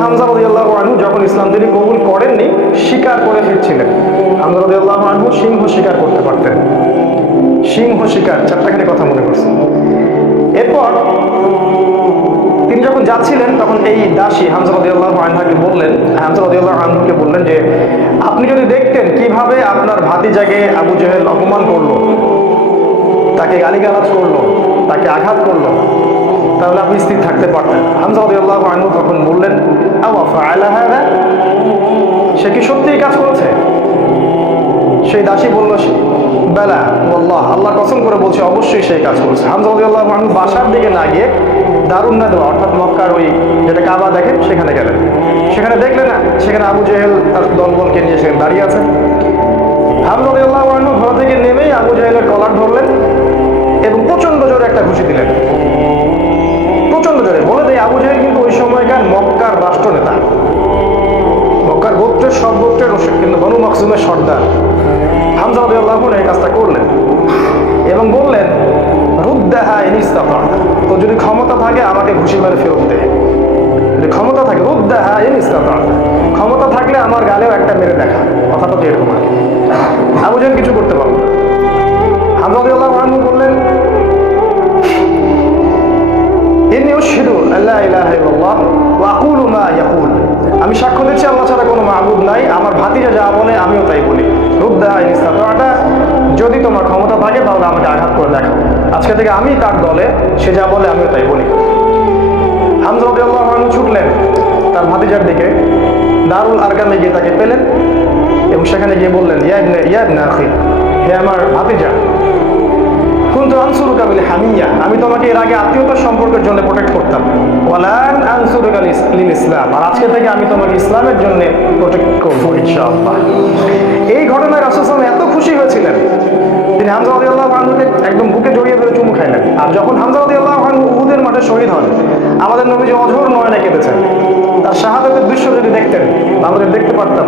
হামজা রাদিয়াল্লাহু আনহু যখন ইসলাম তিনি কবুল করেননি, শিকার করে ফিরছিলেন। হামজা রাদিয়াল্লাহু আনহু সিংহ শিকার করতে পারতেন। সিংহ শিকার, চারটাখানি কথা মনে করছে। এরপর তিনি যখন যাচ্ছিলেন তখন এই দাসী হামজা রাদিয়াল্লাহু আনহুকে বললেন যে আপনি যদি দেখতেন কিভাবে আপনার ভাতিজাকে আবু জেহেল অপমান করলো, তাকে গালিগালাজ করলো, তাকে আঘাত করলো, তাহলে আপনি স্থির থাকতে পারতেন। হামজা রাদিয়াল্লাহু আনহু তখন বললেন, আওয়া ফাআলা হাযা, সে কি সত্যিই কাজ করেছে? সেই দাসী বলল, বেলা ওয়াল্লাহ, আল্লাহ কসম করে বলছে অবশ্যই সেই কাজ করেছে। হামজা রাদিয়াল্লাহু আনহু বাসার দিকে না গিয়ে দারুন নাদওয়া অর্থাৎ মক্কার ওই যেটা কাবা দেখেন সেখানে গেলেন। সেখানে দেখলেন না, সেখানে আবু জেহেল তার দলবলকে নিয়ে সেখানে দাঁড়িয়ে আছেন। হামজা রাদিয়াল্লাহু আনহু ঘর থেকে নেমেই আবু জেহেলের কলার ধরলেন এবং প্রচন্ড জোরে একটা ঘুষি দিলেন, প্রচন্ড জোরে। বলে দেয় আবু জেহেল কিন্তু ওই সময়কার মক্কার রাষ্ট্রনেতা, মক্কার গোত্রের সব গোত্রের কিন্তু বনু মাখজুমের সর্দার। হামজা রাদিয়াল্লাহু আনহু এই কাজটা করলেন এবং বললেন, রুদ্দাহা ইন ইসতাতা', তো যদি ক্ষমতা থাকে আমাকে ঘুষি মেরে ফেরত দে। যদি ক্ষমতা থাকে, রুদ্দাহা ইন ইসতাতা', ক্ষমতা থাকলে আমার গালেও একটা মেরে দেখা। কথাটা তো এরকম। আবু জেহেল কিছু করতে পারল না। হামজা রাদিয়াল্লাহু আনহু বললেন, ইন্নী উশহিদু আল্লা ইলাহা ইল্লাল্লাহ ওয়া আকুলু মা ইয়াকুল, আমি সাক্ষ্য দিচ্ছি আল্লাহ ছাড়া কোনো মাবুদ নাই, আমার ভাতিজা যা বলে আমিও তাই বলি। রুদ্দাহা ইন ইসতাতা', যদি তোমার ক্ষমতা থাকে তাহলে আমাকে আঘাত করে দেখাও। আজকে থেকে আমি তার দলে, সে যা বলে আমিও তাই বলি। হামজা রাদিয়াল্লাহু আনহু ছুটলেন তার ভাতিজার দিকে, দারুল আরকামে গিয়ে তাকে পেলেন এবং সেখানে গিয়ে বললেন, ইয়া ইবনে আখি, হে আমার ভাতিজা, কুনতু আনসুরুকা বিল হামিয়া, আমি তোমাকে এর আগে আত্মীয়তার সম্পর্কের জন্য প্রোটেক্ট করতাম, ওয়ালান আনসুরুকা লিল ইসলাম, আর আজকে থেকে আমি তোমাকে ইসলামের জন্য প্রোটেক্ট করবো ইনশাআল্লাহ। এই ঘটনায় রাসূল সাল্লাল্লাহু আলাইহি ওয়াসাল্লাম এত খুশি হয়েছিলেন, তিনি হামজা রাদিয়াল্লাহু আনহুকে একদম বুকে জড়িয়ে ধরে চুমু খাইলেন। আর যখন হামজা রাদিয়াল্লাহু আনহু উহুদের মাঠে শহীদ হন, আমাদের নবীজি অঝোর নয়নে কেঁদেছেন। তার শাহাদাতের দৃশ্য যদি দেখতেন, আমাদের দেখতে পারতাম।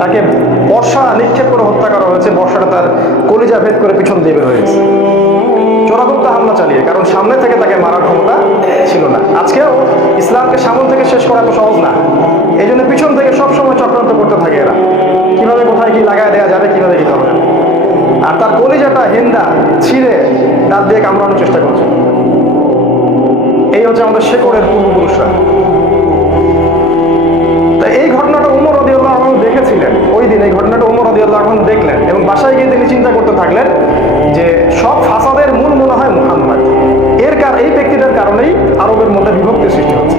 তাকে বর্ষা নিক্ষেপ করে হত্যা করা হয়েছে, বর্ষাটা তার কলিজা ভেদ করে পিছন দিয়ে বের হয়েছে, চোরাগুপ্তা হামলা চালিয়ে, কারণ সামনে থেকে তাকে মারার ক্ষমতা ছিল না। আজকেও ইসলামকে সামনে থেকে শেষ করা এত সহজ না, এই জন্য পিছন থেকে সবসময় চক্রান্ত করতে থাকে এরা, কিভাবে কোথায় কি লাগায় দেওয়া যাবে, কিভাবে কি করবে। আর তার কলিজাটা হিন্দা ছিঁড়ে দাঁত দিয়ে কামড়ানোর চেষ্টা করছে। এই হচ্ছে আমাদের শেকড়ের পূর্বপুরুষরা। তা এই ঘটনাটা উমর রাদিয়াল্লাহু আনহু দেখেছিলেন ওই দিন। এই ঘটনাটা উমর রাদিয়াল্লাহু আনহু দেখলেন এবং বাসায় গিয়ে তিনি চিন্তা করতে থাকলেন যে সব ফাসাদের মূল মনে হয় মুহাম্মদ, এই ব্যক্তিটার কারণেই আরবের মধ্যে বিভক্তি সৃষ্টি হচ্ছে,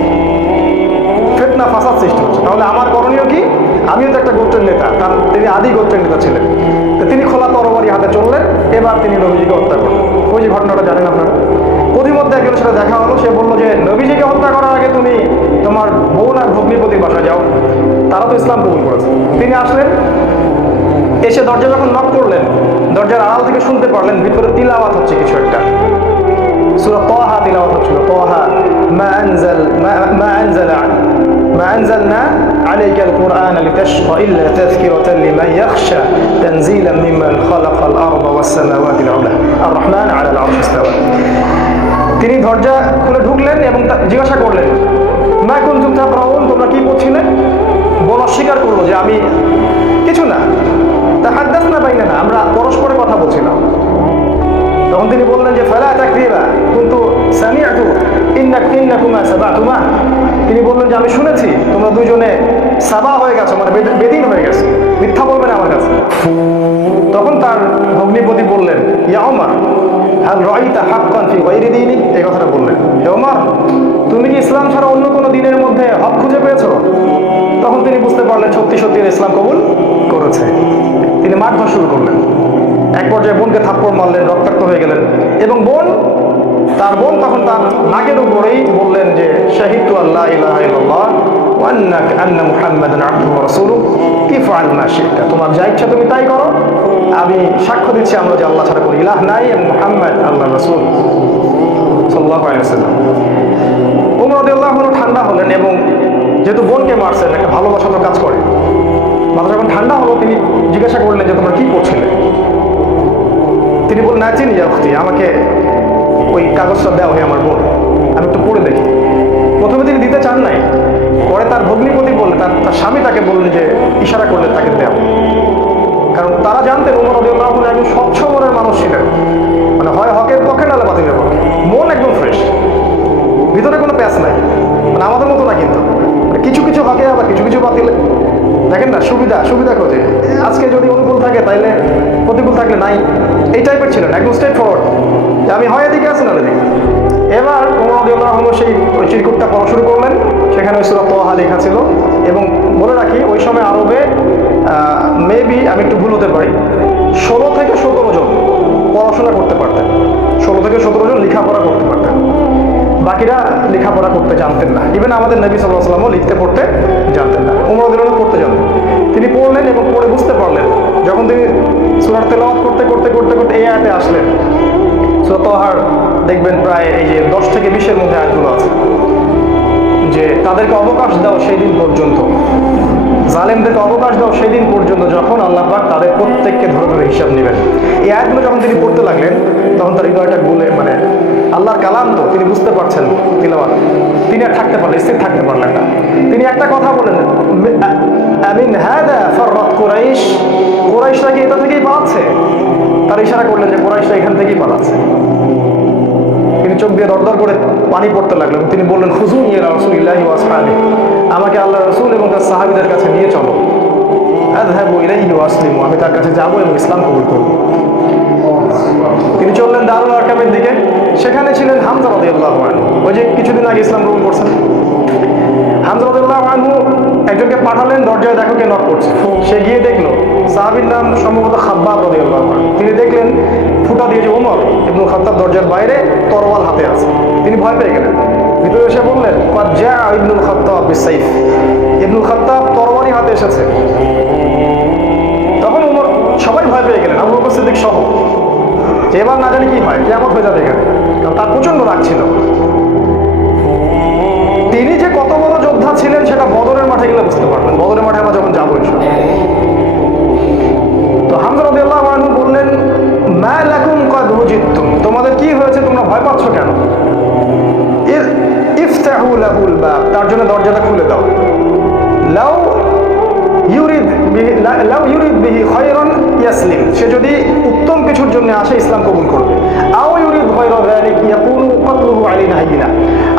ফিতনা ফাসাদ সৃষ্টি হচ্ছে। তাহলে আমার করণীয় কি? আমিও তো একটা গোত্রের নেতা, কারণ তিনি আদি গোত্রের নেতা ছিলেন। তো তিনি খোলা তরবারি হাতে চললেন, এবার তিনি নবীজিকে হত্যা করলেন। ওই যে ঘটনাটা জানেন আপনারা। প্রতিমধ্যে একজনের সাথে দেখা হলো, সে বললো যে নবীজিকে হত্যা করার আগে তুমি তোমার বোন আর ভগ্নিপতির বাসায় যাও, তারা তো ইসলাম কবুল করেছে। তিনি আসলেন, এসে দরজা যখন নক করলেন, দরজার আড়াল থেকে শুনতে পারলেন ভিতরে তিলাওয়াত হচ্ছে কিছু একটা, সূরা তাহা তিলাওয়াত হচ্ছিল। তাহা মা আনজালনা আলাইকাল কুরআনা লিতাশকা ইল্লা তাযকিরাতান লিমান ইয়াখশা তানজিলাম মিম্মান খালাকাল আরদা ওয়াস সামাওয়াতিল উলা আর রহমান আলাল আরশি ইসতাওয়া। তিনি দরজা খুলে ঢুকলেন এবং জিজ্ঞাসা করলেন, মা কুনতুম তাকরাউন, তোমরা কি পড়ছিলে? বোন অস্বীকার করলো যে আমি কিছু না, তাহাদ্দাসনা বাইনানা, আমরা পরস্পরে কথা বলছিলাম। তখন তিনি বললেন যে ফালা তাকযিবা কুনতু সামি'তু ইন্নাকুমা সাবাতুমা, তিনি বললেন যে আমি শুনেছি তোমরা দুইজনে সাবা হয়ে গেছো, মানে বেদিন হয়ে গেছো, মিথ্যা বলবেন আমার কাছে। তখন তার ভগ্নিপতি বললেন, ইয়া ওমর হাল রাআইতা হাক্কান ফি গায়রি দীনি, এই কথাটা বললেন, হে ওমর তুমি কি ইসলাম ছাড়া অন্য কোনো দিনের মধ্যে হক খুঁজে পেয়েছো? তখন তিনি বুঝতে পারলেন সত্যি সত্যি ইসলাম কবুল করেছে। তিনি মারধর শুরু করলেন, এক পর্যায়ে বোনকে থাপ্পড় মারলেন, রক্তাক্ত হয়ে গেলেন। এবং তার বোন তখন তার নাকের উপরেই বললেন যে শাহিদতু আল্লা ইলাহা ইল্লাল্লাহ ওয়া আন্না মুহাম্মাদান আবদুহু ওয়া রাসূলুহু ইফআল মা শি'তা, তোমার যা ইচ্ছা তুমি তাই করো, আমি সাক্ষ্য দিচ্ছি আমরা যে আল্লাহ ছাড়া কোনো ইলাহ নাই এবং মুহাম্মদ আল্লাহর রাসূল সাল্লাল্লাহু আলাইহি ওয়াসাল্লাম। ওমর রাদিয়াল্লাহু আনহু ঠান্ডা হলেন এবং যেহেতু বোনকে মারছেন, একটা ভালোবাসা তো কাজ করে। মাথা যখন ঠান্ডা হলো, তিনি জিজ্ঞাসা করলেন যে তোমরা কি করছিলে? তিনি বললেন, না চিনি যাচ্ছি, আমাকে ওই কাগজটা দেওয়া হয় আমার বোন, আমি একটু পড়ে দেখি। প্রথমে তিনি দিতে চান নাই, তার স্বামী তাকে বললেন যে ইশারা করলেন তাকে দেও, কারণ তারা জানতেন ওমর রাদিয়াল্লাহু আনহু একজন স্বচ্ছ মনের মানুষ ছিলেন, মানে হয় হকের পক্ষে নাহলে বাতিলের পক্ষে, মন একদম ফ্রেশ, ভিতরে কোনো প্যাচ নাই, মানে আমাদের মতো না কিন্তু, কিছু কিছু হকে আবার কিছু কিছু বাতিলে, দেখেন না সুবিধা খোঁজে, আজকে যদি অনুকূল থাকে তাইলে প্রতিকূল থাকলে নাই, এই টাইপের ছিলেন, একদম স্ট্রেট ফরওয়ার্ড, যে আমি হয় এদিকে আছি না এদিকে। এবার ওমর রাদিয়াল্লাহু আনহু সেই ওই চিরকুটটা পড়া শুরু করলেন, সেখানে ওই সূরা তাহা লেখা ছিল, এবং বলে রাখি ওই সময় আরবে মেবি আমি একটু ভুল হতে পারি, 16 থেকে 17 জন পড়াশোনা করতে পারতেন, 16 থেকে 17 জন লেখাপড়া করতে পারতেন, বাকিরা লেখাপড়া করতে জানতেন না। ইভেন আমাদের নবী সাল্লাল্লাহু আলাইহি ওয়াসাল্লামও লিখতে পড়তে জানতেন না, ওমর রাদিয়াল্লাহু আনহু পড়তে জানতেন। তিনি পড়লেন এবং পড়ে বুঝতে পারলেন, যখন তিনি সূরা তেলাওয়াত করতে করতে করতে করতে এই আয়াতে আসলেন, সূরা তাহার দেখবেন প্রায় এই যে 10 থেকে 20-এর মধ্যে আয়াতগুলো আছে, যে তাদেরকে অবকাশ দাও সেই দিন পর্যন্ত, জালেমদেরকে অবকাশ দাও সেই দিন পর্যন্ত যখন আল্লাহ পাক তাদের প্রত্যেককে ধরে ধরে হিসাব নেবেন। এই আয়াতগুলো যখন তিনি পড়তে লাগলেন তখন তার হৃদয়টা গলে, মানে আল্লাহর কালাম তো তিনি বুঝতে পারছেন তিলাওয়াত, তিনি আর থাকতে পারলেন, স্থির থাকতে পারলেন না। তিনি একটা কথা বলেন, আমিন হাদা ফাররাত কুরাইশ, কুরাইশরা কি এটা থেকেই পালাচ্ছে? তার ইশারা করলেন যে কুরাইশরা এখান থেকেই পালাচ্ছে। তিনি চোখ দিয়ে দরদর করে পানি পড়তে লাগলেন, তিনি বললেন খুজুনি ইলা রাসূলিল্লাহি ওয়া আসহাবিহি, আমাকে আল্লাহ রাসূল এবং তার সাহাবীদের কাছে নিয়ে চলো, আযহাবু ইলাইহি ওয়া আসলিমু, আমি তার কাছে যাবো এবং ইসলাম কবুল করব। তিনি চললেন দারুল আরকামের দিকে, সেখানে ছিলেন হামজা রাদিয়াল্লাহু আনহু, ওই যে কিছুদিন আগে ইসলাম গ্রহণ করছেন। হামজা রাদিয়াল্লাহু আনহু একজনকে পাঠালেন, দরজায় দেখো কে নক করছে, সে গিয়ে দেখলো সাহাবীর নাম সম্ভবত খাব্বাব রাদিয়াল্লাহু আনহু। তিনি দেখলেন ফুটা দিয়ে যে ওমর ইবনুল খাত্তাব দরজার বাইরে তরোয়াল হাতে আছে, তিনি ভয় পেয়ে গেলেন, ভিতরে এসে বললেন ক্বাদ জা ইবনুল খাত্তাব বিসাইফ, ইবনুল খাত্তাব তরবারি হাতে এসেছে। তখন ওমর, সবাই ভয় পেয়ে গেলেন, আবু বকর সিদ্দিক সহ, যে এবার না জানি কি হয়, কিয়ামত হয়ে যাবে এখানে, কারণ তার প্রচন্ড রাগ ছিল। তিনি যে কত বড় যোদ্ধা ছিলেন সেটা বদরের মাঠে গেলে বুঝতে পারবেন, বদরের মাঠে আমরা যখন যাবো ইনশাআল্লাহ। তো হামজা রাদিয়াল্লাহু আনহু বললেন মা লাকুম ক্বাদ ওয়াজিদতুম, তোমাদের কি হয়েছে, তোমরা ভয় পাচ্ছ কেন? ইফতাহু লাহুল বাব, তার জন্য দরজাটা খুলে দাও। লাউ ইউরিদ বিহি খায়রান ইয়াসলিম, সে যদি উত্তম কিছুর জন্য আসে ইসলাম কবুল করবে। আও ইউরিদ গায়রা যালিক ইয়াকুনু কাতলুহু আলাইনা হাইয়িনা,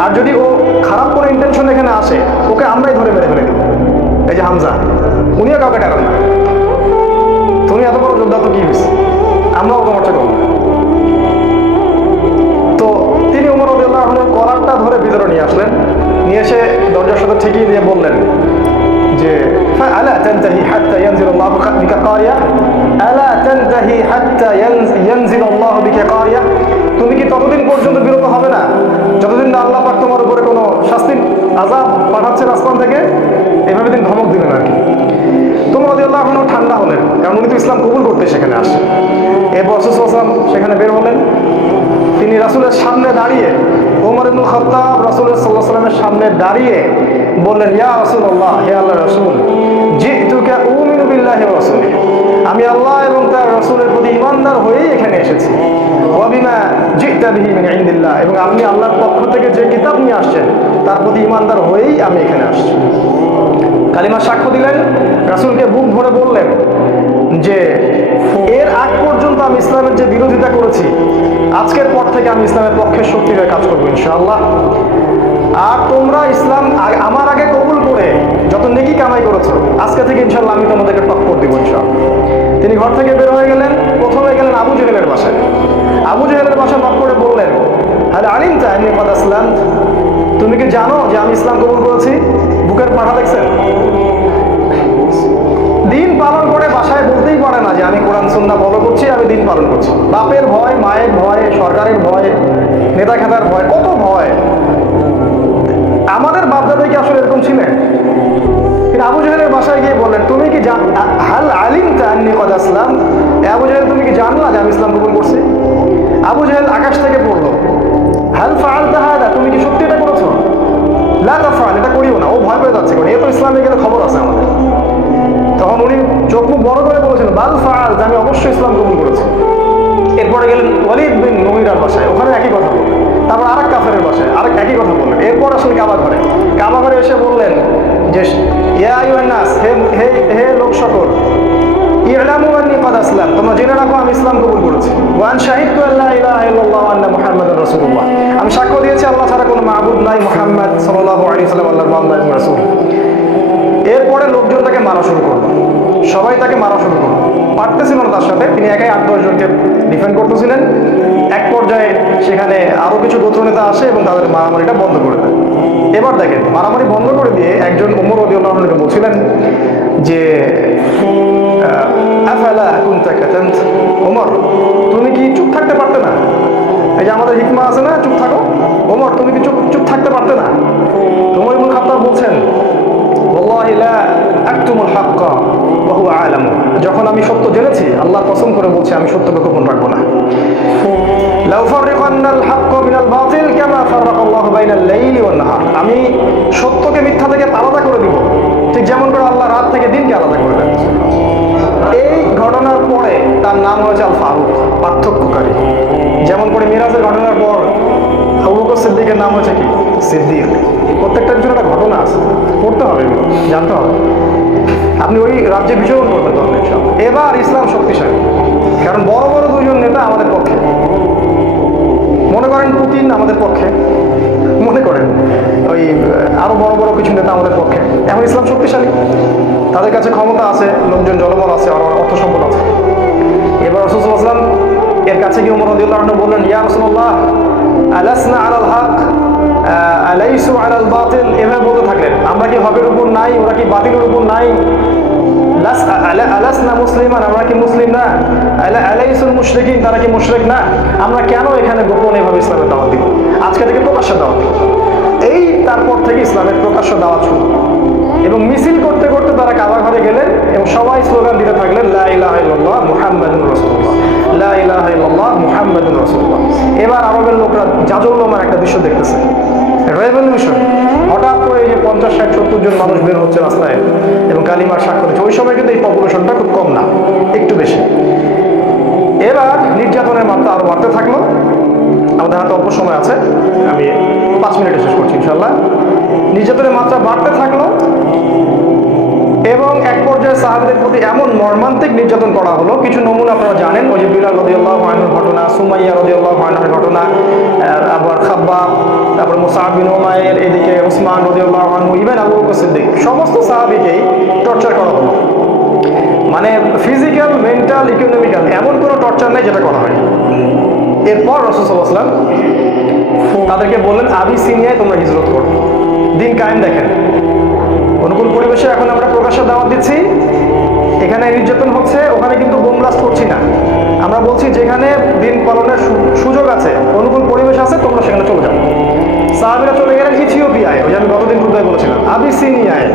আর যদি ও খারাপ কোনো ইন্টেনশন এখানে আসে, ওকে আমরাই ধরে মেরে ফেলে দেব। এই যে হামজা, উনিও কাউকে টাকান না, তুমি এত বড় যোদ্ধা তো কি হয়েছে, আমরাও তোমার চেয়ে কম। তো তিনি ওমর রাদিয়াল্লাহু আনহুর কলারটা ধরে ভিতরে নিয়ে আসলেন, নিয়ে এসে দরজার সাথে ঠেকিয়ে দিয়ে বললেন যে আলা তানতাহি হাত্তা ইয়ানজিলাল্লাহু বিকা কারিয়া, আলা তানতাহি হাত্তা ইয়ানজিলাল্লাহু বিকা কারিয়া, তুমি কি ততদিন পর্যন্ত বিরত হবে না যতদিন না আল্লাহ পাক তোমার উপরে কোনো শাস্তি আযাব পাঠাচ্ছেন আসমান থেকে? এভাবে তিনি ধমক দিলেন আর কি। তোমরা রাদিয়াল্লাহু আনহু ঠান্ডা হলেন, কারণ উনি তো ইসলাম কবুল করতে সেখানে আসেন। এরপর রাসূল সাল্লাল্লাহু আলাইহি ওয়াসাল্লাম সেখানে বের হলেন, তিনি রাসূলের সামনে দাঁড়িয়ে, ওমর ইবনুল খাত্তাব রাসূলের সাল্লাল্লাহু আলাইহি ওয়াসাল্লামের সামনে দাঁড়িয়ে বললেন ইয়া রাসূলুল্লাহ, হে আল্লাহর রাসূল, জিতুকা উমিনু বিল্লাহি ওয়া রাসূলিহি, আমি আল্লাহ এবং তার রাসূলের প্রতি ঈমানদার হয়েই এখানে এসেছি। ওয়া বিমা জিতা বিহি মিন ইনদিল্লাহ, এবং আপনি আল্লাহর পক্ষ থেকে যে কিতাব নিয়ে আসছেন তার প্রতি ঈমানদার হয়েই আমি এখানে আসছি। কালিমা সাক্ষ্য দিলেন, রাসূলকে বুক ভরে বললেন যে এর আগ পর্যন্ত আমি ইসলামের যে বিরোধিতা করেছি, আজকের পর থেকে আমি ইসলামের পক্ষে শক্তি হয়ে কাজ করবো ইনশাআল্লাহ। আর তোমরা ইসলাম আমার আগে কবুল করে যত নেকি কামাই করেছো, আজকে থেকে ইনশাআল্লাহ আমি তোমাদেরকে টক্কর দিব ইনশাআল্লাহ। তিনি ঘর থেকে বের হয়ে গেলেন, প্রথমে গেলেন আবু জেহেলের বাসায়। আবু জেহেলের বাসায় নক করে বললেন হাল আলিমতা আন্নী ক্বাদ আসলামতু, তুমি কি জানো যে আমি ইসলাম কবুল করেছি? বুকের পাঠা দেখছেন, দিন পালন করে বাসায় বলতেই পারে না যে আমি কোরআন সুন্নাহ ফলো করছি, আমি দিন পালন করছি। বাপের ভয়, মায়ের ভয়, সরকারের ভয়, নেতা খেতার ভয়, কত ভয়। আমাদের বাপদাদা কি আসলে এরকম ছিলেন? তিনি আবু জেহেলের বাসায় গিয়ে বললেন তুমি কি হাল আলিমতা আন্নী ক্বাদ আসলামতু, আবু জেহেল তুমি কি জানলা যে আমি ইসলাম কবুল করছি? আবু জেহেল আকাশ থেকে পড়লো হাল ফাআলতা হাদা, তুমি কি সত্যি এটা করেছো? লা তাফআল, এটা করিও না। ও ভয় পেয়ে যাচ্ছে, কারণ এ তো ইসলামে গেলে খবর আছে আমাদের। তখন উনি চোখ মুখ বড় করে বলেছেন বাল ফাআল, আমি অবশ্যই ইসলাম কবুল করেছি। এরপরে গেলেন ওয়ালিদ বিন মুগীরার বাসায়, ওখানে একই কথা বললেন। তারপর আরেক কাফেরের বাসায় আরেক একই কথা বললেন। এরপর আসলে কাবা ঘরে এসে বললেন যে ইয়া নাস, হে লোক সকল, ই'লামু আন্নী ক্বাদ আসলাম, তোমরা জেনে রাখো আমি ইসলাম কবুল করেছি। ওয়া আন শাহিদতু আল্লা ইলাহা ইল্লাল্লাহ ওয়া আন্না মুহাম্মাদুর রাসূলুল্লাহ, আমি সাক্ষ্য দিয়েছি আল্লাহ ছাড়া কোনো মাবুদ নাই, মুহাম্মদ সাল্লাল্লাহু আলাইহি ওয়াসাল্লাম আল্লাহর বান্দা এবং রাসূল। এরপরে লোকজন তাকে মারা শুরু করলো, সবাই তাকে মারা শুরু করলো, পারতেছিল না তার সাথে, তিনি একাই 8-10 জনকে ডিফেন্ড করতেছিলেন। এক পর্যায়ে সেখানে আরো কিছু গোত্রনেতা আসে এবং তাদের মারামারিটা বন্ধ করে দেয়। এবার দেখেন, মারামারি বন্ধ করে দিয়ে একজন ওমর রাদিয়াল্লাহু আনহু বলছিলেন যে আফালা কুনতা কাতান্ত, ওমর তুমি কি চুপ থাকতে পারতে না? এই যে আমাদের হিকমা আছে না, চুপ থাকো, ওমর তুমি কি চুপ থাকতে পারতে না? ওমর ইবনে খাত্তাব বলছেন, ওয়াল্লাহি লা আকতুমুল হাক্কা ওয়া হুয়া আলামু, যখন আমি সত্য জেনেছি, আল্লাহ কসম করে বলছি আমি সত্যকে গোপন রাখবো না। লাউ ফাররিকান্নাল হাক্কা মিনাল বাতিল কামা ফাররাকাল্লাহু বাইনাল লাইলি ওয়ান নাহার, আমি সত্যকে মিথ্যা থেকে আলাদা করে দিব, ঠিক যেমন করে আল্লাহ রাত থেকে দিনকে আলাদা করে দেন। এই ঘটনার পরে তার নাম হয়েছে আল ফারুক, পার্থক্যকারী। যেমন করে মিরাজের ঘটনার পর আবু বকর সিদ্দিকের নাম হয়েছে কি? সিদ্দিক। প্রত্যেকটার জন্য একটা ঘটনা আছে, পড়তে হবে, এগুলো জানতে হবে। আপনি ওই রাজ্যে বিচরণ করবেন তখন সব। এবার ইসলাম শক্তিশালী, কারণ বড় বড় দুইজন নেতা আমাদের পক্ষে। মনে করেন পুতিন আমাদের পক্ষে, মনে করেন ওই আরো বড় বড় কিছু নেতা আমাদের পক্ষে। এখন ইসলাম শক্তিশালী, তাদের কাছে ক্ষমতা আছে, লোকজন জনবল আছে, আর অর্থ সম্পদ আছে। এবার রাসূল সাল্লাল্লাহু আলাইহি ওয়াসাল্লাম এর কাছে গিয়ে ওমর রাদিয়াল্লাহু আনহু বললেন, ইয়া রাসূলুল্লাহ আলাসনা আলাল হক আলাইসু আলাল বাতিল, এভাবে বলতে থাকলেন, আমরা কি হকের উপর নাই, ওরা কি বাতিলের উপর নাই? আলাসনা মুসলিমান, আমরা কি মুসলিম না? আলাইসুল মুশরিকিন, তারা কি মুশরিক না? আমরা কেন এখানে গোপনে এভাবে ইসলামের দাওয়াত দিব? আজকে থেকে প্রকাশ্য দাওয়াত দিব। এই তারপর থেকে ইসলামের প্রকাশ্য দাওয়াত শুরু, এবং মিছিল করতে করতে তারা কাবা ঘরে গেলেন এবং সবাই স্লোগান দিতে থাকলেন, লা ইলাহা ইল্লাল্লাহ মুহাম্মাদুর রাসূলুল্লাহ, লা ইলাহা ইল্লাল্লাহ মুহাম্মাদুর রাসূলুল্লাহ। এবার আরবের লোকরা জাজল্যমান একটা দৃশ্য দেখতেছে, রেভলিউশন। হঠাৎ করে এই যে 50-60-70 জন মানুষ বের হচ্ছে রাস্তায় এবং কালিমার স্বাক্ষর দিচ্ছে। ওই সময় কিন্তু এই পপুলেশনটা খুব কম না, একটু বেশি। এবার নির্যাতনের মাত্রা আরো বাড়তে থাকলো। আমাদের হাতে অল্প সময় আছে, আমি 5 মিনিটে শেষ করছি ইনশাল্লাহ। নির্যাতনের মাত্রা বাড়তে থাকলো এবং এক পর্যায়ে সাহাবীদের প্রতি এমন মর্মান্তিক নির্যাতন করা হলো। কিছু নমুনা আপনারা জানেন, ওই যে বিলাল রাদিয়াল্লাহু আনহুর ঘটনা, সুমাইয়া রাদিয়াল্লাহু আনহার ঘটনা, আবার খাব্বাব, তারপর মুসআব বিন উমাইর, এদিকে উসমান রাদিয়াল্লাহু আনহু, ইভেন আবু বকর সিদ্দিক, সমস্ত সাহাবীকেই টর্চার করা হলো। মানে ফিজিক্যাল, মেন্টাল, ইকোনমিক্যাল, এমন কোনো টর্চার নেই যেটা করা হয়। এরপর রাসূল সাল্লাল্লাহু আলাইহি ওয়াসাল্লাম তাদেরকে বললেন, আবিসিনিয়ায় তোমরা হিজরত করো, দিন কায়েম দেখেন। অনুকূল পরিবেশে এখন আমরা প্রকাশ্যে দাওয়াত দিচ্ছি, এখানে নির্যাতন হচ্ছে, ওখানে কিন্তু বোম ব্লাস্ট করছি না। আমরা বলছি যেখানে দিন পালনের সুযোগ আছে, অনুকূল পরিবেশ আছে, তোমরা সেখানে চলে যাও। সাহাবীরা চলে গেলেন ইথিওপিয়ায়, ওই যে আমি গতদিন পূর্বে বলেছিলাম, আবিসিনিয়ায়।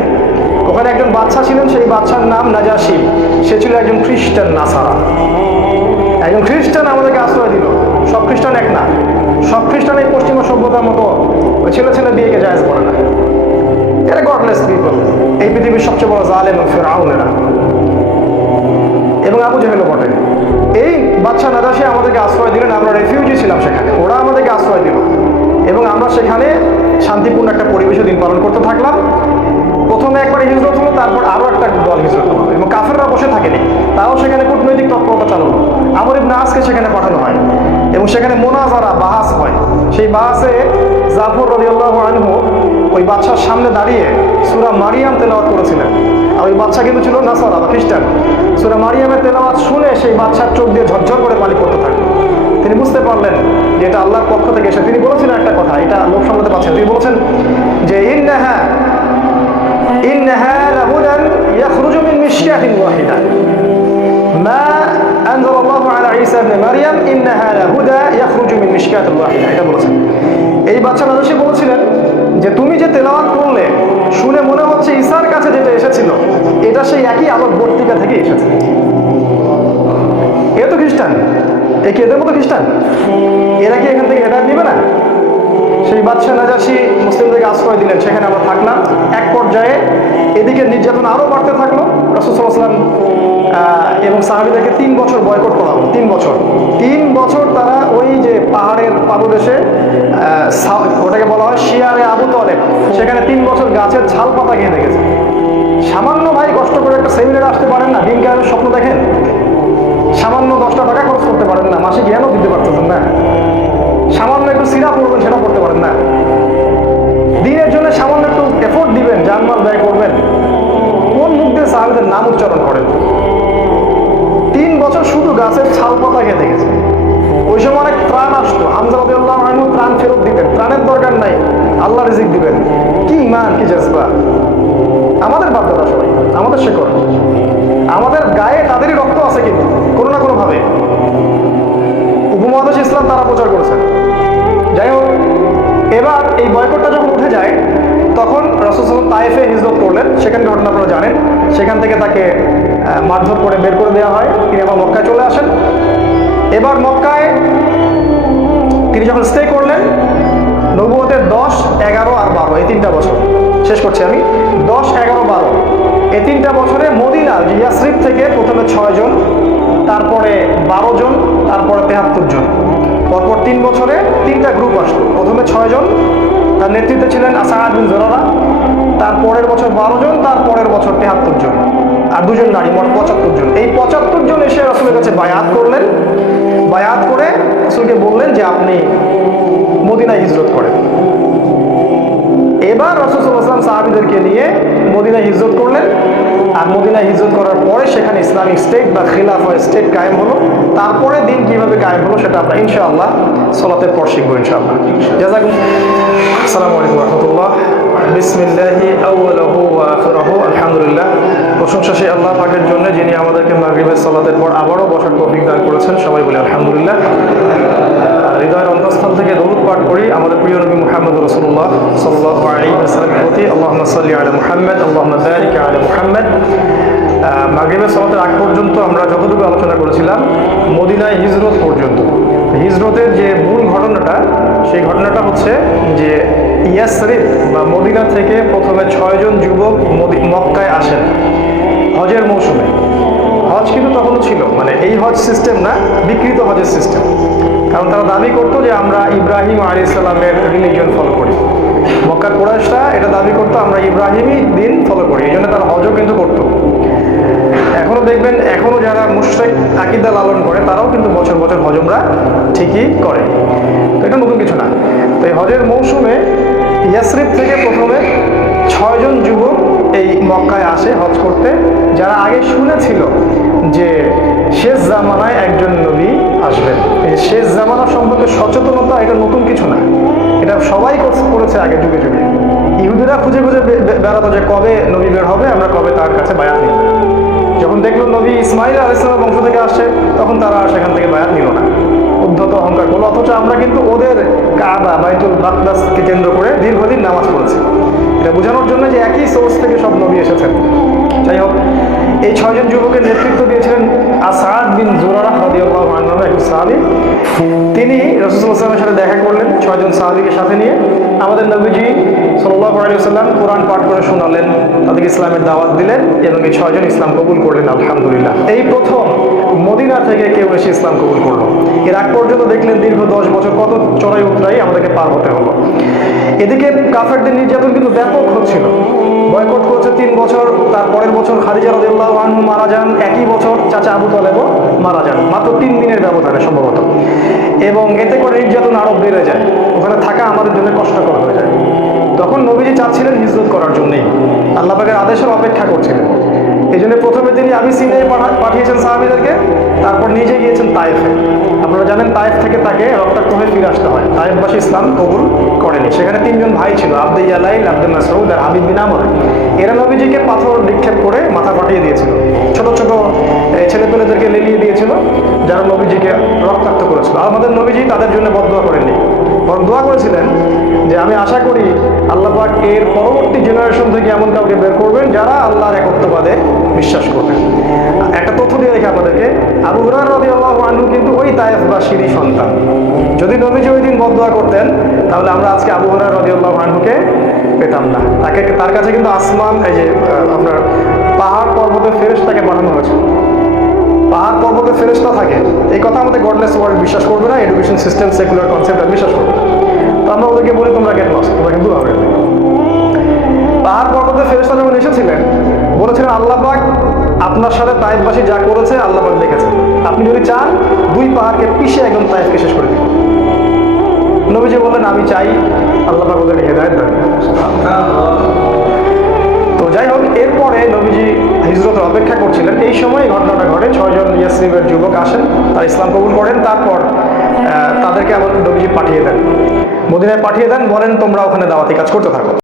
ওখানে একজন বাদশা ছিলেন, সেই বাদশার নাম নাজাশি। সে ছিল একজন খ্রিস্টান নাসারা, একজন খ্রিস্টান আমাদেরকে আশ্রয় দিল। সব খ্রিস্টান এক না, সব খ্রিস্টান এই পশ্চিমা সভ্যতার মতো ওই ছেলে ছেলে বিয়েকে জায়েজ করে না। এরা গডলেস পিপল, এই পৃথিবীর সবচেয়ে বড় জালেম ফিরআউন এরা, এবং আবু জেহেলও বটে। এই বাদশা নাজাশি আমাদেরকে আশ্রয় দিলেন, আমরা রেফিউজি ছিলাম সেখানে, ওরা আমাদেরকে আশ্রয় দিল এবং আমরা সেখানে শান্তিপূর্ণ একটা পরিবেশে দিন পালন করতে থাকলাম। প্রথমে একবার হিজরত হলো, তারপর আরো একটা দল হিজরত হলো এবং কাফেররা বসে থাকেনি, তাও সেখানে কূটনৈতিক তৎপরতা চালু হলো। আমর ইবনে আসকে সেখানে পাঠানো হয় এবং সেখানে মোনাজারা, বাহাস হয়। সেই বাহাসে জাফর রাদিয়াল্লাহু আনহু ওই বাদশার সামনে দাঁড়িয়ে সূরা মারিয়াম তেলাওয়াত করেছিলেন। আর ওই বাদশা কিন্তু ছিল নাসারা বা খ্রিস্টান। সূরা মারিয়ামের তেলাওয়াত শুনে সেই বাদশার চোখ দিয়ে ঝরঝর করে পানি পড়তে থাকলো। তিনি বুঝতে পারলেন যে এটা আল্লাহর পক্ষ থেকে এসে। তিনি বলেছিলেন একটা কথা, এটা লোক সামলাতে পারছেন। তিনি বলেছেন যে ইন্নাহা লাহুদান ইয়াখরুজু মিন মিশকাতিন ওয়াহিদা মা আনজালাল্লাহু আলা ঈসা ইবনে মারইয়াম ইন্নাহা লাহুদা ইয়াখরুজু মিন মিশকাতিন ওয়াহিদা, এটা বলেছেন। এই বাদশা নাজাশী বলেছিলেন যে তুমি যে তেলাওয়াত করলে শুনে মনে হচ্ছে ঈসার কাছে যেটা এসেছিল এটা সেই একই আলোক বর্তিকা থেকে এসেছে। এ তো খ্রিস্টান, এ কি এদের মতো খ্রিস্টান? এরা কি এখান থেকে হেদায়েত নিবে না? সেই বাদশা নাজাশী মুসলিমদেরকে আশ্রয় দিলেন, সেখানে আমরা থাকলাম। এক পর্যায়ে এদিকে নির্যাতন আরো বাড়তে থাকলো। রাসূল সাল্লাল্লাহু আলাইহি ওয়াসাল্লাম এবং সাহাবীদেরকে 3 বছর বয়কট করা হলো। 3 বছর তারা ওই যে পাহাড়ের পাদদেশে, ওটাকে বলা হয় শিয়ারে আবু তলেব, সেখানে 3 বছর গাছের ছাল পাতা খেয়ে দেখেছে। সামান্য ভাই কষ্ট করে একটা সেমিনারে আসতে পারেন না, দিন কেয়ামের স্বপ্ন দেখেন, সামান্য 10টা টাকা খরচ করতে পারেন না, মাসে জ্ঞানও দিতে পারতেছেন না, সামান্য একটু সিরা পড়বেন সেটা করতে পারেন না, দিনের জন্য সামান্য একটু এফোর্ট দিবেন, জানমাল ব্যয় করবেন, কোন মুখ দিয়ে সাহাবীদের নাম উচ্চারণ করেন? 3 বছর শুধু গাছের ছাল পাতা খেয়ে দেখেছে। ওই সময় অনেক ত্রাণ আসতো, হামজা রাদিয়াল্লাহু আনহু ত্রাণ ফেরত দিতেন, ত্রাণের দরকার নাই, আল্লাহ রিজিক দিবেন। কি ইমান, কি জজবা! আমাদের বাধ্যতা সবাই, আমাদের শেকড়, আমাদের গায়ে তাদেরই রক্ত আছে, কিন্তু কোনো না কোনো ভাবে উপমহাদেশ ইসলাম তারা প্রচার করেছেন। যাই হোক, এবার এই বয়কটটা যখন উঠে যায়, তখন রাসূল সাল্লাল্লাহু আলাইহি ওয়াসাল্লাম তায়েফে হিজরত করলেন। সেখানে ঘটনা আপনারা জানেন, সেখান থেকে তাকে মারধর করে বের করে দেওয়া হয়। তিনি আবার মক্কায় চলে আসেন। এবার মক্কায় তিনি যখন স্টে করলেন, নবুয়তের 10, 11 আর 12 এই 3টা বছর শেষ করছি আমি। 10, 11, 12 এই 3টা বছরে মদিনার ইয়াসরিব থেকে প্রথমে 6 জন, তারপরে 12 জন, তারপরে 73 জন, পরপর 3 বছরে 3টা গ্রুপ আসলো। প্রথমে 6 জন, তার নেতৃত্বে ছিলেন আসাদ বিন জুরারা, তারপরের বছর 12 জন, তারপরের বছর 73 জন, আর 2 জন নারী, মোট 75 জন। এই 75 জন এসে রাসূলের কাছে বায়াত করলেন। বায়াত করে রাসূলকে বললেন যে আপনি মদিনায় হিজরত করেন। এবার রাসূল সাল্লাল্লাহু আলাইহি ওয়াসাল্লাম সাহাবীদেরকে নিয়ে মদিনায় হিজরত করলেন। আর মদিনায় হিজরত করার পরে সেখানে ইসলামিক স্টেট বা খিলাফা স্টেট কায়েম হলো। তারপরে দিন কিভাবে কায়েম হলো সেটা আমরা ইনশাআল্লাহ সালাতের পর শিখবো ইনশাআল্লাহ। জাযাকুম। আসসালামু আলাইকুম ওয়া রাহমাতুল্লাহ। বিসমিল্লাহি আউয়ালুহু ওয়া আখিরুহু। আলহামদুলিল্লাহ। প্রশংসা সেই আল্লাহ পাকের জন্য, যিনি আমাদেরকে মাগরিবের সালাতের পর আবারও বসার তৌফিক দান করেছেন। সবাই বলি আলহামদুলিল্লাহ। হৃদয়ের অন্তঃস্থল থেকে দরুদ পাঠ করি আমাদের প্রিয় নবী মুহাম্মদ রাসূলুল্লাহ সাল্লাল্লাহু আলাইহি ওয়াসাল্লামের প্রতি। আল্লাহুম্মা সাল্লি আলা মুহাম্মদ, আল্লাহুম্মা বারিক আলা মুহাম্মদ। মাগরিবের সালাতের আগ পর্যন্ত আমরা যতটুকু আলোচনা করেছিলাম মদিনায় হিজরত পর্যন্ত। হিজরতের যে মূল ঘটনাটা, সেই ঘটনাটা হচ্ছে যে ইয়াসরিব বা মদিনা থেকে প্রথমে 6 জন যুবক মক্কায় আসেন হজের মৌসুমে। হজ কিন্তু তখনও ছিল, মানে এই হজ সিস্টেম না, বিকৃত হজের সিস্টেম। কারণ তারা দাবি করতো যে আমরা ইব্রাহিম আলাইহিস সালামের রিলিজিয়ন ফলো করি। মক্কার কুরাইশরা এটা দাবি করতো আমরা ইব্রাহিমী দিন ফলো করি, এই জন্য তারা হজও কিন্তু করতো। এখনো দেখবেন, এখনো যারা মুশরিক আকীদা লালন করে তারাও কিন্তু বছর বছর হজ উমরা ঠিকই করে। তো এটা নতুন কিছু না। তো এই হজের মৌসুমে ইয়াসরিব থেকে প্রথমে 6 জন যুবক এই মক্কায় আসে হজ করতে, যারা আগে শুনেছিল যে শেষ জামানায় একজন নবী আসবেন। এই শেষ জামানা সম্পর্কে সচেতনতা এটা নতুন কিছু না, এটা সবাই করেছে আগে যুগে যুগে। ইহুদিরা খুঁজে খুঁজে বেড়াতো যে কবে নবী বের হবে, আমরা কবে তার কাছে বায়াত নিব। যখন দেখলো নবী ইসমাইল আলাইহিস সালামের বংশ থেকে আসছে, তখন তারা আর সেখান থেকে বায়াত নিল না, উদ্ধত অহংকার করলো। অথচ আমরা কিন্তু ওদের কাবা বাইতুল মাকদাসকে কেন্দ্র করে দীর্ঘদিন নামাজ পড়েছি। এটা বোঝানোর জন্য যে একই সোর্স থেকে সব নবী এসেছেন। যাই হোক, এই 6 জন যুবকের নেতৃত্ব দিয়েছিলেন আসাদ বিন জুরারা রাদিয়াল্লাহু আনহু, এক সাহাবী। তিনি রাসূল সাল্লাল্লাহু আলাইহি ওয়াসাল্লামের সাথে দেখা করলেন 6 জন সাহাবীকে সাথে নিয়ে। আমাদের নবীজি সাল্লাল্লাহু আলাইহি ওয়াসাল্লাম কোরআন পাঠ করে শোনালেন, তাদেরকে ইসলামের দাওয়াত দিলেন এবং এই 6 জন ইসলাম কবুল করলেন আলহামদুলিল্লাহ। এই প্রথম মদিনা থেকে কেউ এসে ইসলাম কবুল করলো। এর আগ পর্যন্ত দেখলেন দীর্ঘ 10 বছর কত চড়াই উতরাই আমাদেরকে পার হতে হলো। এদিকে কাফেরদের নির্যাতন কিন্তু ব্যাপক হচ্ছিল। বয়কট করেছে 3 বছর, তারপরের বছর খাদিজা রাদিয়াল্লাহু আনহা মারা যান, একই বছর চাচা আবু তালেবও মারা যান, মাত্র 3 দিনের ব্যবধানে সম্ভবত। এবং এতে করে নির্যাতন আরো বেড়ে যায়, ওখানে থাকা আমাদের জন্য কষ্টকর হয়ে যায়। তখন নবীজি চাচ্ছিলেন হিজরত করার জন্যই, আল্লাহ পাকের আদেশের অপেক্ষা করছিলেন। এই জন্য প্রথমে তিনি আবিসিনিয়ায় পাঠিয়েছেন সাহাবীদেরকে, তারপর নিজে গিয়েছেন তায়েফে। আপনারা জানেন তায়েফ থেকে তাকে রক্তাক্ত হয়ে ফিরে আসতে হয়। তায়েফবাসী ইসলাম কবুল করেনি। সেখানে 3 জন ভাই ছিল, আব্দে ইয়ালাইল, আব্দে মাসউদ আর হাবিব বিন আমর। এরা নবীজিকে পাথর নিক্ষেপ করে মাথা ফাটিয়ে দিয়েছিল। ছোট ছোট ছেলেপেলেদেরকে লেলিয়ে দিয়েছিল, যারা নবীজিকে রক্তাক্ত করেছিল। আমাদের নবীজি তাদের জন্য বদদোয়া করেননি, বরং দোয়া করেছিলেন যে আমি আশা করি আল্লাহ পাক এর পরবর্তী জেনারেশন থেকে এমন কাউকে বের করবেন যারা আল্লাহর একত্ববাদে বিশ্বাস করবেন। একটা তথ্য দিয়ে রেখে আপনাদেরকে, আবু হুরায়রা রাদিয়াল্লাহু আনহু কিন্তু ওই তায়েফবাসীরই সন্তান। যদি নবীজি ওই দিন বদদোয়া করতেন, তাহলে আমরা আজকে আবু হুরায়রা রাদিয়াল্লাহু আনহুকে পেতাম না। তার কাছে কিন্তু আসমান, এই যে আপনার পাহাড় পর্বতের ফেরেশতাকে পাঠানো হয়েছে। পাহাড় পর্বতে ফেরেশতা থাকে, এই কথা আমাদের গডলেস ওয়ার্ল্ড বিশ্বাস করবে না, এডুকেশন সিস্টেম সেকুলার কনসেপ্ট বিশ্বাস করবে না। তো আমরা ওদেরকে বলি তোমরা গেট লস্ট, তোমরা কিন্তু হবে। পাহাড় পর্বতে ফেরেশতা যখন এসেছিলেন, আল্লাহ পাক আপনার সাথে তায়েফবাসী যা করেছে আল্লাহ পাক দেখেছেন, আপনি যদি চান 2 পাহাড়কে পিষে একদম তায়েফকে শেষ করে দিন। নবীজি বললেন আমি চাই, আল্লাহ পাক ওদেরকে হেদায়েত দান করুন। তো যাই হোক, এরপরে নবীজি হিজরতের অপেক্ষা করছিলেন, এই সময় ঘটনাটা ঘটে। 6 জন ইয়াসরিবের যুবক আসেন, তারা ইসলাম কবুল করেন। তারপর তাদেরকে আবার নবীজি পাঠিয়ে দেন, মদিনায় পাঠিয়ে দেন, বলেন তোমরা ওখানে দাওয়াতি কাজ করতে থাকো।